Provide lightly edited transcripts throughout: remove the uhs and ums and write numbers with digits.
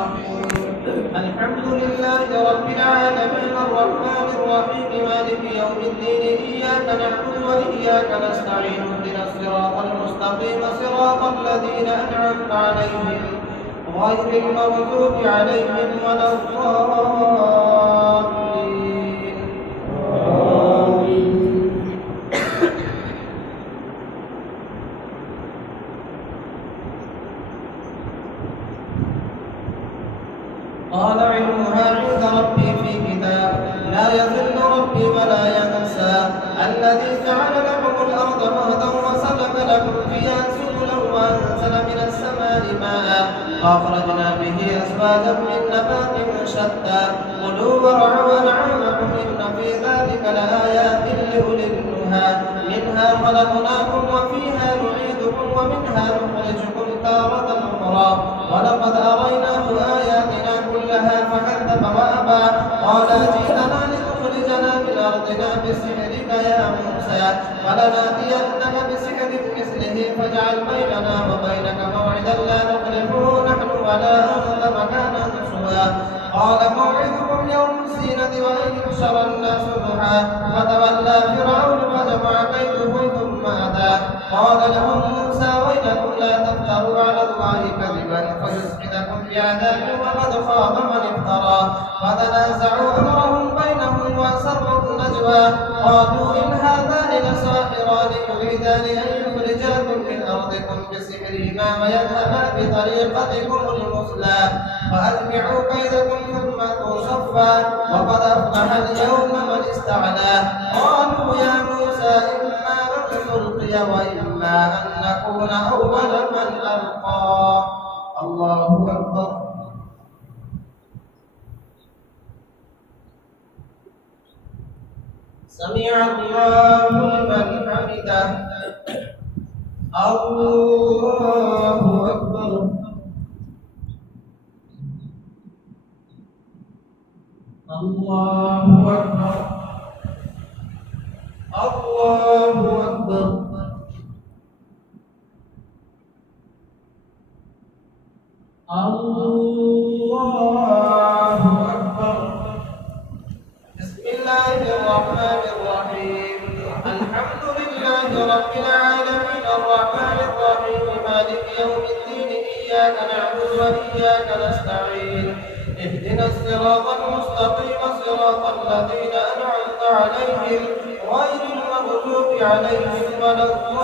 الحمد لله رب العالمين الرحمن الرحيم مالك يوم الدين إياك نعبد وإياك نستعين اهدنا الصراط المستقيم صراط الذين أنعمت عليهم غير المغضوب عليهم ولا الضالين. قال علمها عند ربي في كتاب لا يضل ربي ولا ينسى الذي جعل لكم الأرض مهدا وسلك لكم فيها سبلا وأنزل من السماء ماء فأخرجنا به أزواجا من نبات شتى كلوا وارعوا أنعامكم إن في ذلك لآيات لأولي النهى منها خلقناكم وفيها نعيدكم ومنها نخرجكم تارة أخرى ولقد أريناه آياتنا كلها فكذب وأبى قال جئتنا لتخرجنا من أرضنا بسحرك يا موسى فلنأتينك بسحر مثله فاجعل بيننا وبينك موعدا لا نخلفه نحن ولا أنت مكانا سوى قال موعدكم يوم الزينة وأن يحشر الناس ضحى فتولى فرعون فجمع كيده ثم أتى قال لهم موسى ويلكم لا تفتروا على الله كذبا فيسحتكم بعذاب وقد خاب من افترى فتنازعوا أمرهم بينهم وأسروا النجوى قالوا إن هذان لساحران يريدان أن يخرجاكم من أرضكم بسحرهما ويذهبا بطريقتكم المثلى فأجمعوا كيدكم ثم أتوا صفا وقد أفلح اليوم من استعلى قالوا يا موسى إما أن نلقي وإما أن نكون أول من ألقى. الله أكبر. سمع الله لمن حمده. الله أكبر. الله أكبر. الله أكبر. الله أكبر. بسم الله الرحمن الرحيم الحمد لله رب العالمين الرحمن الرحيم مالك يوم الدين إياك نعبد وإياك نستعين اهدنا الصراط المستقيم صراط الذين أنعمت عليهم غير المغضوب عليهم ولا الضالين.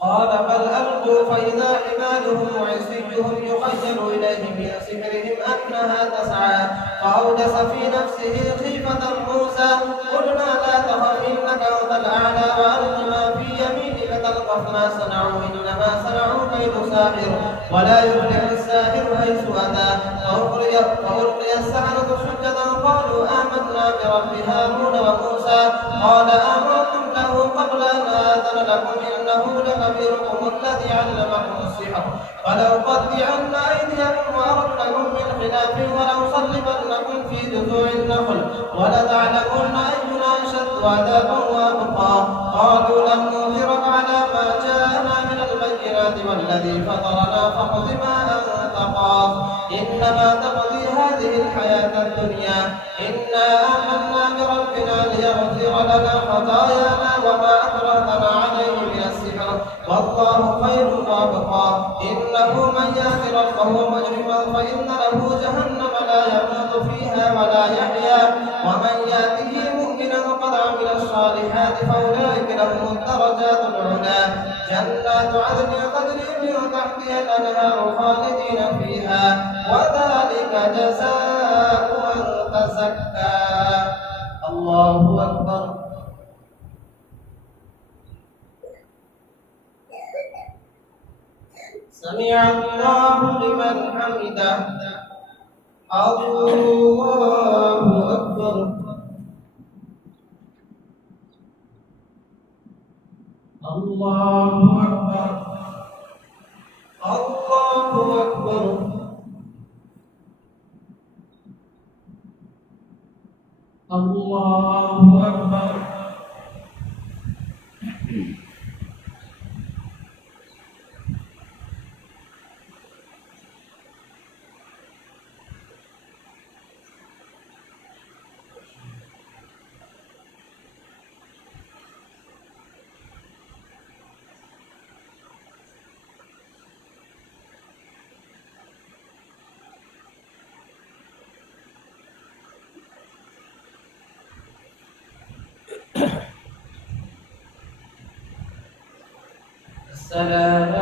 قال بل ألقوا فإذا حبالهم وعصيهم يخيل إليه من سحرهم أنها تسعى فأوجس في نفسه خيفة موسى قلنا لا تخف إنك أنت الأعلى وألق ما في يمينك تلقف ما صنعوا إنما صنعوا كيد ساحر ولا يفلح الساحر حيث أتى فألقي السحرة سجدا قالوا آمنا برب هارون وموسى قال آمنتم له قبل أن آذن لكم إنه لكبيركم الذي علمكم السحر فلأقطعن أيديكم وأرجلكم من خلاف ولأصلبنكم في جذوع النخل ولتعلمن أينا أشد عذابا وأبقى قالوا لن نؤثرك على ما جاءنا من البينات والذي فطرنا فاقض ما أنت قاض إنما تقضي هذه الحياة الدنيا إنا آمنا بربنا ليغفر لنا خطايانا وما أكرهتنا عليه من السحر والله خير وأبقى إنه من يأت ربه مجرما فإن له جهنم لا يموت فيها ولا يحيا ومن يأته مؤمنا قد عمل الصالحات فأولئك لهم الدرجات العلى جنات عدن تجري من تحتها الأنهار خالدين فيها وذلك جزاء من تزكى. الله أكبر. سمع الله لمن حمده. الله أكبر. الله أكبر. الله أكبر. الله أكبر. السلام